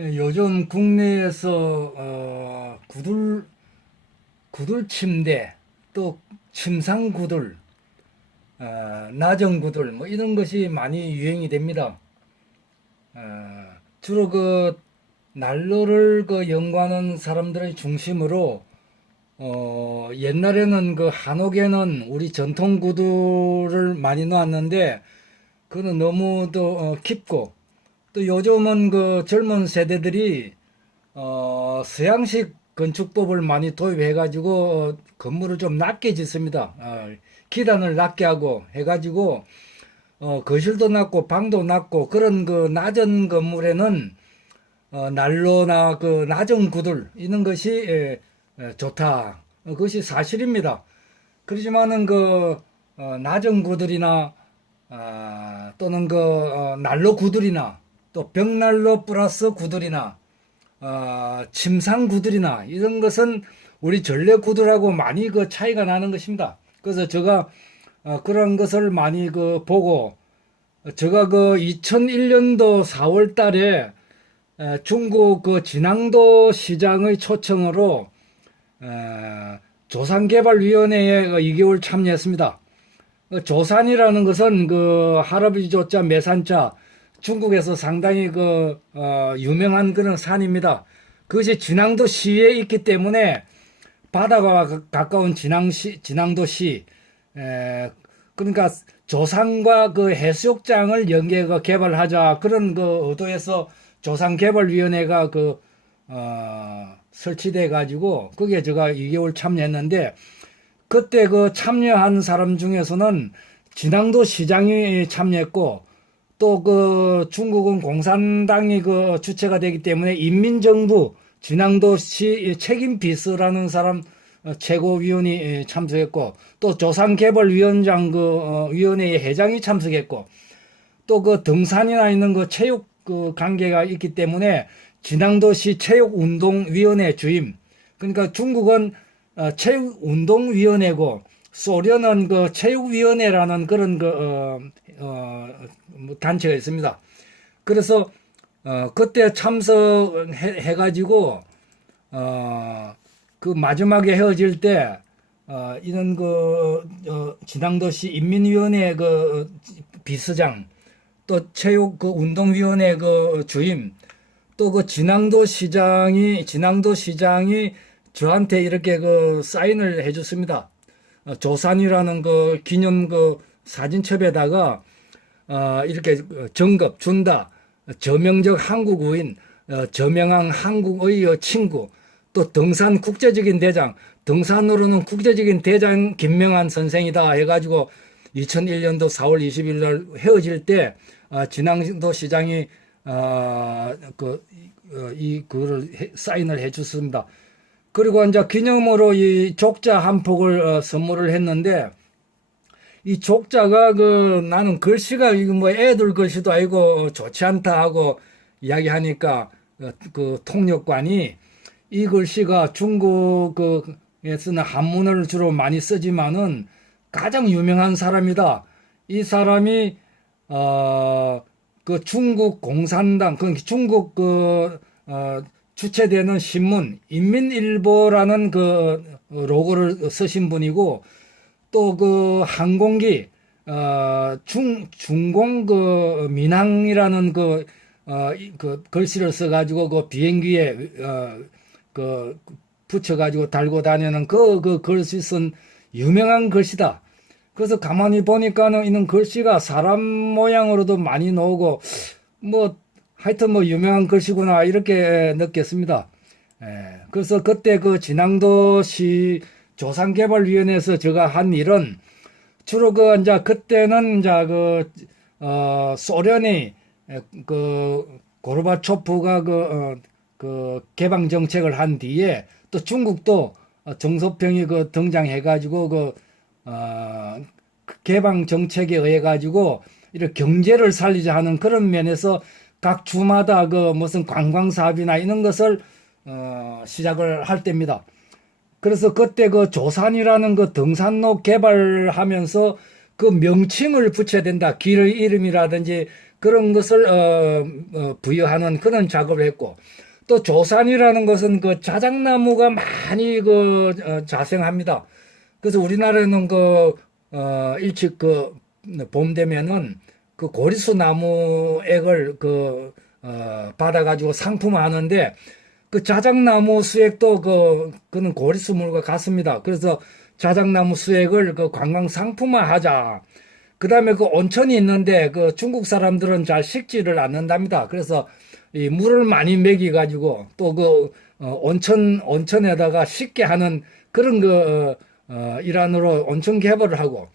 예, 요즘 국내에서 어, 구들 구들 침대 또 침상 구들 어, 나정 구들 뭐 이런 것이 많이 유행이 됩니다. 어, 주로 그 난로를 그 연구하는 사람들의 중심으로 어, 옛날에는 그 한옥에는 우리 전통 구두를 많이 놓았는데 그는 너무도 어, 깊고 또 요즘은 그 젊은 세대들이 어, 서양식 건축법을 많이 도입해 가지고 건물을 좀 낮게 짓습니다. 어, 기단을 낮게 하고 해 가지고 어, 거실도 낮고 방도 낮고 그런 그 낮은 건물에는 어, 난로나 그 낮은 구들 이런 것이 예, 예, 좋다. 어, 그것이 사실입니다. 그렇지만은 그 어, 낮은 구들이나 아, 또는 그 어, 난로 구들이나 또 벽난로 플러스 구들이나 어, 침상 구들이나 이런 것은 우리 전래 구들하고 많이 그 차이가 나는 것입니다. 그래서 제가 어, 그런 것을 많이 그 보고 제가 그 2001년도 4월 달에 에, 중국 그 진앙도 시장의 초청으로 에, 조산개발위원회에 그 2개월 참여했습니다. 그 조산이라는 것은 그 할아버지 조자 매산자 중국에서 상당히 그 어, 유명한 그런 산입니다. 그것이 진앙도 시에 있기 때문에 바다가 가- 가까운 진앙시 진앙도시 에, 그러니까 조산과 그 해수욕장을 연계 그 개발하자 그런 그 의도에서 조산개발위원회가 그 어, 설치돼 가지고 거기에 제가 2개월 참여했는데 그때 그 참여한 사람 중에서는 진앙도 시장이 참여했고 또 그 중국은 공산당이 그 주체가 되기 때문에 인민정부 진앙도시 책임 비서라는 사람 어, 최고위원이 참석했고 또 조산개발위원장 그 어, 위원회의 회장이 참석했고 또 그 등산이나 있는 그 체육 그 관계가 있기 때문에 진앙도시 체육운동위원회 주임. 그러니까 중국은 어, 체육운동위원회고 소련은 그 체육위원회라는 그런 그 어, 어, 뭐 단체가 있습니다. 그래서 어, 그때 참석해 해 가지고 어, 그 마지막에 헤어질 때 어, 이런 그 어, 진앙도시 인민위원회 그 비서장 또 체육 그 운동위원회 그 주임 또 그 진앙도 시장이 진앙도 시장이 저한테 이렇게 그 사인을 해줬습니다. 어, 조산이라는 그 기념 그 사진첩에다가 어, 이렇게 정급 준다 저명적 한국 우인 어, 저명한 한국의 친구 또 등산 국제적인 대장 등산으로는 국제적인 대장 김명한 선생이다 해가지고 2001년도 4월 20일 날 헤어질 때 어, 진앙도 시장이 어, 그, 어, 이 그를 해- 사인을 해줬습니다. 그리고 이제 기념으로 이 족자 한 폭을 어, 선물을 했는데 이 족자가 그 나는 글씨가 이거 뭐 애들 글씨도 아니고 좋지 않다 하고 이야기하니까 어, 그 통역관이 이 글씨가 중국 그에서는 한문을 주로 많이 쓰지만은 가장 유명한 사람이다. 이 사람이 어 그 중국 공산당 그 중국 그 어, 주최되는 신문 인민일보라는 그 로고를 쓰신 분이고 또 그 항공기 어 중 중공 그 민항이라는 그 어, 이- 그 글씨를 써가지고 그 비행기에 어, 그 붙여가지고 달고 다니는 그 그 글씨 쓴 유명한 글씨다. 그래서 가만히 보니까는 이는 글씨가 사람 모양으로도 많이 나오고 뭐 하여튼 뭐 유명한 글씨구나 이렇게 느꼈습니다. 예, 그래서 그때 그 진앙도시 조산개발위원회에서 제가 한 일은 주로 그 이제 그때는 이제 그 어, 소련이 에, 그 고르바초프가 그, 어, 그 개방 정책을 한 뒤에 또 중국도 어, 정소평이 그 등장해가지고 그 어, 그 개방 정책에 의해 가지고 이렇게 경제를 살리자 하는 그런 면에서 각 주마다 그 무슨 관광 사업이나 이런 것을 어, 시작을 할 때입니다. 그래서 그때 그 조산이라는 그 등산로 개발하면서 그 명칭을 붙여야 된다. 길의 이름이라든지 그런 것을 어, 어, 부여하는 그런 작업을 했고 또 조산이라는 것은 그 자작나무가 많이 그 어, 자생합니다. 그래서 우리나라에는 그 어, 일찍 그 봄 되면은 그 고리수 나무 액을 그 어, 받아가지고 상품화하는데 그 자작나무 수액도 그 그는 고리수물과 같습니다. 그래서 자작나무 수액을 그 관광 상품화하자. 그다음에 그 온천이 있는데 그 중국 사람들은 잘 식지를 않는답니다. 그래서 이 물을 많이 먹이 가지고 또 그 온천 온천에다가 식게 하는 그런 그 어, 어, 일환으로 온천 개발을 하고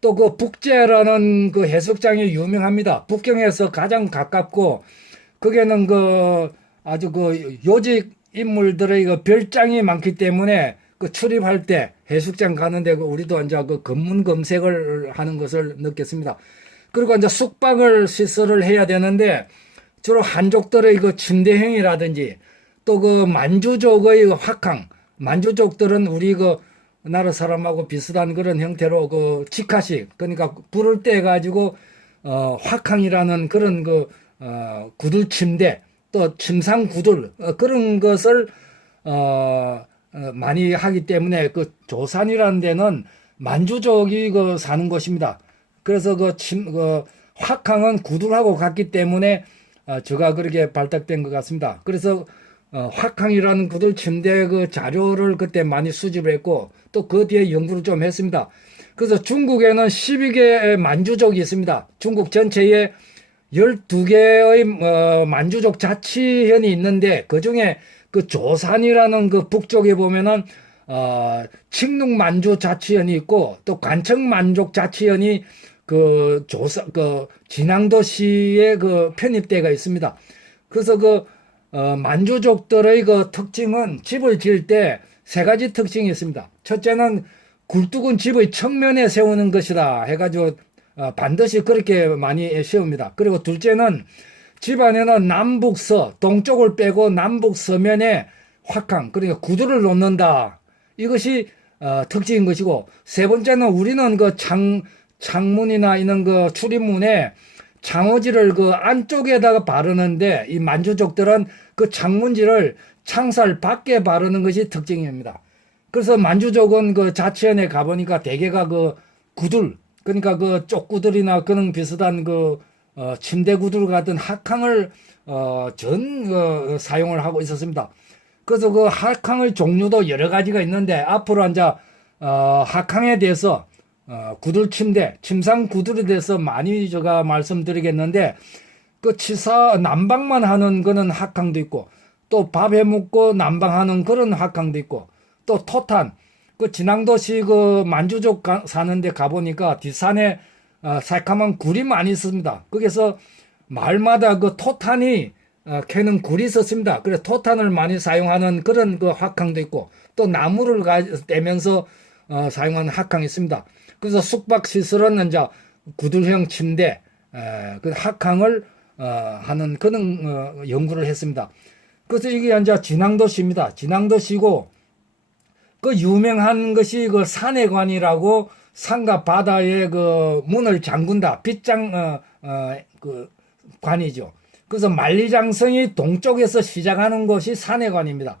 또 그 북제라는 그 해수욕장이 유명합니다. 북경에서 가장 가깝고 거기에는 그 아주 그 요직 인물들의 그 별장이 많기 때문에 그 출입할 때 해수욕장 가는데 그 우리도 이제 그 검문 검색을 하는 것을 느꼈습니다. 그리고 이제 숙박을 시설을 해야 되는데 주로 한족들의 그 침대형이라든지 또 그 만주족의 그 확항, 만주족들은 우리 그 나라 사람하고 비슷한 그런 형태로 그 직화식 그러니까 불을 떼 가지고 어 확항이라는 그런 그 어, 구들 침대 또 침상 구들 어, 그런 것을 어, 어, 많이 하기 때문에 그 조산이라는 데는 만주족이 그 사는 곳입니다. 그래서 그 침, 그 확항은 구들하고 같기 때문에 어, 제가 그렇게 발탁된 것 같습니다. 그래서 어, 확항이라는 구들 침대 그 자료를 그때 많이 수집을 했고 또 그 뒤에 연구를 좀 했습니다. 그래서 중국에는 12개의 만주족이 있습니다. 중국 전체에 12개의 어, 만주족 자치현이 있는데 그 중에 그 조산이라는 그 북쪽에 보면은 어, 칭릉 만주 자치현이 있고 또 관청 만족 자치현이 그 조사 그 진앙도시에 그 편입대가 있습니다. 그래서 그 어, 만주족들의 그 특징은 집을 지을 때 세 가지 특징이 있습니다. 첫째는 굴뚝은 집의 측면에 세우는 것이다 해가지고 어, 반드시 그렇게 많이 세웁니다. 그리고 둘째는 집안에는 남북서 동쪽을 빼고 남북 서면에 확항 그러니까 구두를 놓는다. 이것이 어, 특징인 것이고 세 번째는 우리는 그 창 창문이나 이런 그 출입문에 장어지를 그 안쪽에다가 바르는데 이 만주족들은 그 창문지를 창살 밖에 바르는 것이 특징입니다. 그래서 만주족은 그 자치현에 가보니까 대개가 그 구들 그러니까 그 쪽구들이나 그런 비슷한 그 어, 침대 구들 같은 학항을 어, 전 어, 사용을 하고 있었습니다. 그래서 그 학항의 종류도 여러 가지가 있는데 앞으로 이제 어, 학항에 대해서 어, 구들 침대, 침상 구들에 대해서 많이 제가 말씀드리겠는데 그 치사 난방만 하는 거는 학항도 있고 또 밥해 먹고 난방하는 그런 학항도 있고 또 토탄 그 진앙도시 그 만주족 가, 사는데 가보니까 뒷산에 어, 새카만 굴이 많이 있습니다. 거기서 마을마다 그 토탄이 어, 캐는 굴이 있었습니다. 그래서 토탄을 많이 사용하는 그런 그 학항도 있고 또 나무를 가, 떼면서 어, 사용하는 학항이 있습니다. 그래서 숙박 시설은 이제 구들형 침대, 에, 그 학항을 어, 하는 그런 어, 연구를 했습니다. 그래서 이게 이제 진앙도시입니다. 진앙도시고 그 유명한 것이 그 산해관이라고 산과 바다의 그 문을 잠근다. 빗장 어, 어, 그 관이죠. 그래서 만리장성이 동쪽에서 시작하는 곳이 산해관입니다.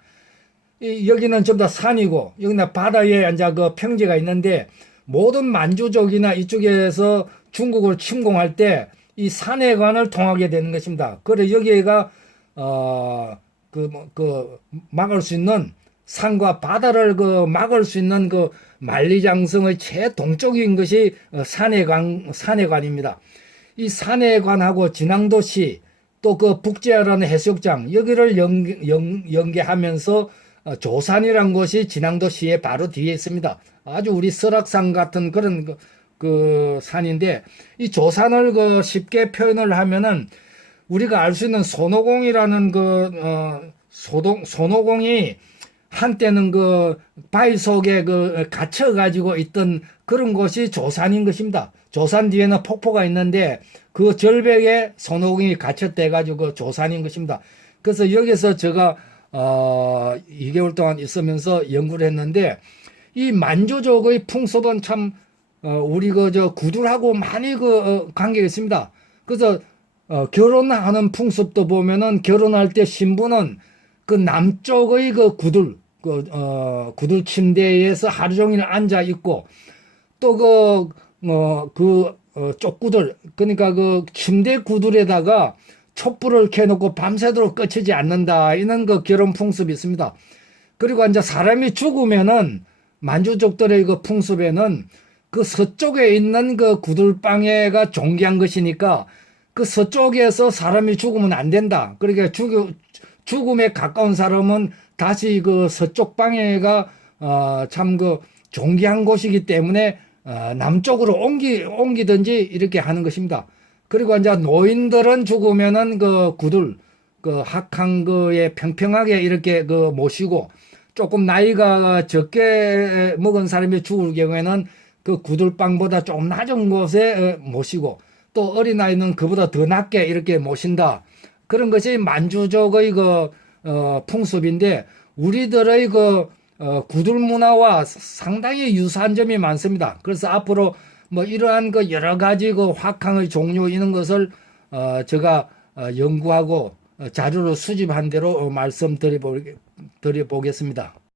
이, 여기는 좀더 산이고 여기는 바다에 이제 그 평지가 있는데 모든 만주족이나 이쪽에서 중국을 침공할 때 이 산해관을 통하게 되는 것입니다. 그래 여기가 어그 뭐, 그 막을 수 있는 산과 바다를 그 막을 수 있는 그 만리장성의 최동쪽인 것이 어, 산해관 산해관입니다. 이 산해관하고 진앙도시 또 그 북제라는 해수욕장 여기를 연, 연, 연계하면서 어, 조산이란 곳이 진앙도시의 바로 뒤에 있습니다. 아주 우리 설악산 같은 그런 그, 그 산인데 이 조산을 그 쉽게 표현을 하면은 우리가 알 수 있는 손오공이라는 그 어, 소동 손오공이 한때는 그 바위 속에 그 갇혀 가지고 있던 그런 곳이 조산인 것입니다. 조산 뒤에는 폭포가 있는데 그 절벽에 손오공이 갇혔대 가지고 그 조산인 것입니다. 그래서 여기서 제가 어 2개월 동안 있으면서 연구를 했는데 이 만주족의 풍습은 참 어, 우리 그 저 구들하고 많이 그 어, 관계가 있습니다. 그래서 어, 결혼하는 풍습도 보면은 결혼할 때 신부는 그 남쪽의 그 구들, 그, 어, 구들 침대에서 하루 종일 앉아 있고 또 그, 어, 그, 어, 쪽구들, 그러니까 그 침대 구들에다가 촛불을 켜놓고 밤새도록 꺼치지 않는다. 이런 그 결혼 풍습이 있습니다. 그리고 이제 사람이 죽으면은 만주족들의 그 풍습에는 그 서쪽에 있는 그 구들방에가 존귀한 것이니까 그 서쪽에서 사람이 죽으면 안 된다. 그러니까 죽, 죽음에 가까운 사람은 다시 그 서쪽 방해가 어, 참 그 존귀한 곳이기 때문에 어, 남쪽으로 옮기 옮기든지 이렇게 하는 것입니다. 그리고 이제 노인들은 죽으면은 그 구들 그 학한 거에 평평하게 이렇게 그 모시고 조금 나이가 적게 먹은 사람이 죽을 경우에는 그 구들방보다 조금 낮은 곳에 어, 모시고 또 어린아이는 그보다 더 낮게 이렇게 모신다. 그런 것이 만주족의 그, 어, 풍습인데, 우리들의 그, 어, 구들 문화와 상당히 유사한 점이 많습니다. 그래서 앞으로 뭐 이러한 그 여러 가지 그 확항의 종류 이런 것을, 어, 제가, 어, 연구하고 어, 자료로 수집한 대로 어, 말씀드려보겠습니다.